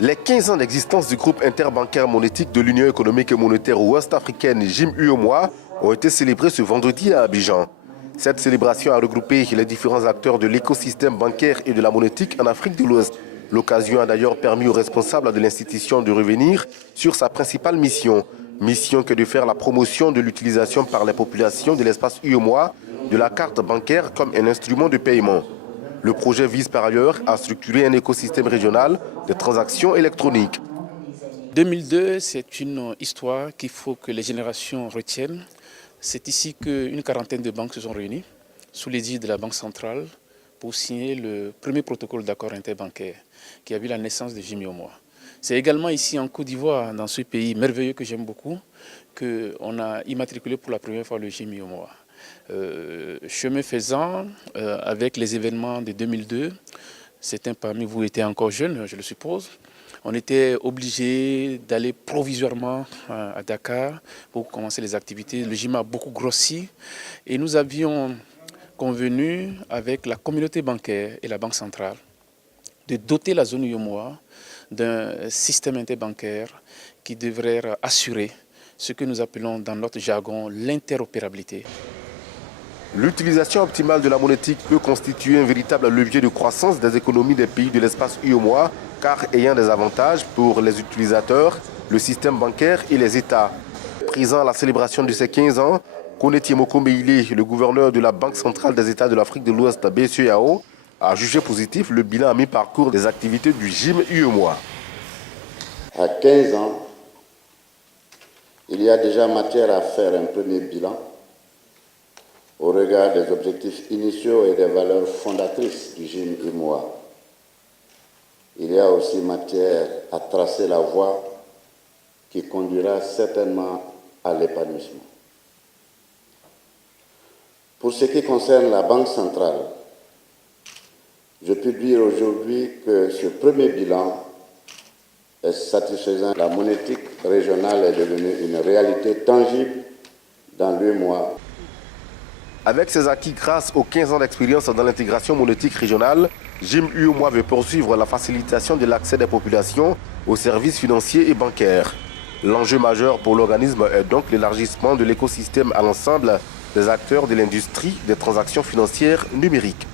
Les 15 ans d'existence du groupe interbancaire monétique de l'Union économique et monétaire ouest-africaine JIM-UEMOA ont été célébrés ce vendredi à Abidjan. Cette célébration a regroupé les différents acteurs de l'écosystème bancaire et de la monétique en Afrique de l'Ouest. L'occasion a d'ailleurs permis aux responsables de l'institution de revenir sur sa principale mission. Mission que de faire la promotion de l'utilisation par les populations de l'espace UEMOA de la carte bancaire comme un instrument de paiement. Le projet vise par ailleurs à structurer un écosystème régional de transactions électroniques. 2002, c'est une histoire qu'il faut que les générations retiennent. C'est ici qu'une quarantaine de banques se sont réunies sous l'égide de la Banque centrale pour signer le premier protocole d'accord interbancaire qui a vu la naissance de JIM-UEMOA. C'est également ici en Côte d'Ivoire, dans ce pays merveilleux que j'aime beaucoup, qu'on a immatriculé pour la première fois le JIM-UEMOA. Chemin faisant, avec les événements de 2002, certains parmi vous étaient encore jeunes, je le suppose, on était obligé d'aller provisoirement à Dakar pour commencer les activités. Le JIM a beaucoup grossi et nous avions convenu avec la communauté bancaire et la Banque centrale de doter la zone UEMOA d'un système interbancaire qui devrait assurer ce que nous appelons dans notre jargon l'interopérabilité. L'utilisation optimale de la monétique peut constituer un véritable levier de croissance des économies des pays de l'espace UEMOA, car ayant des avantages pour les utilisateurs, le système bancaire et les États. Présent à la célébration de ces 15 ans, Koneti Mokombeile, le gouverneur de la Banque centrale des États de l'Afrique de l'Ouest, BCEAO, a jugé positif le bilan à mi-parcours des activités du JIM-UEMOA. À 15 ans, il y a déjà matière à faire un premier bilan au regard des objectifs initiaux et des valeurs fondatrices du JIM-UEMOA. Il y a aussi matière à tracer la voie qui conduira certainement à l'épanouissement. Pour ce qui concerne la Banque centrale, je peux dire aujourd'hui que ce premier bilan est satisfaisant. La monétique régionale est devenue une réalité tangible dans l'UEMOA. Avec ses acquis grâce aux 15 ans d'expérience dans l'intégration monétique régionale, JIM-UEMOA veut poursuivre la facilitation de l'accès des populations aux services financiers et bancaires. L'enjeu majeur pour l'organisme est donc l'élargissement de l'écosystème à l'ensemble des acteurs de l'industrie des transactions financières numériques.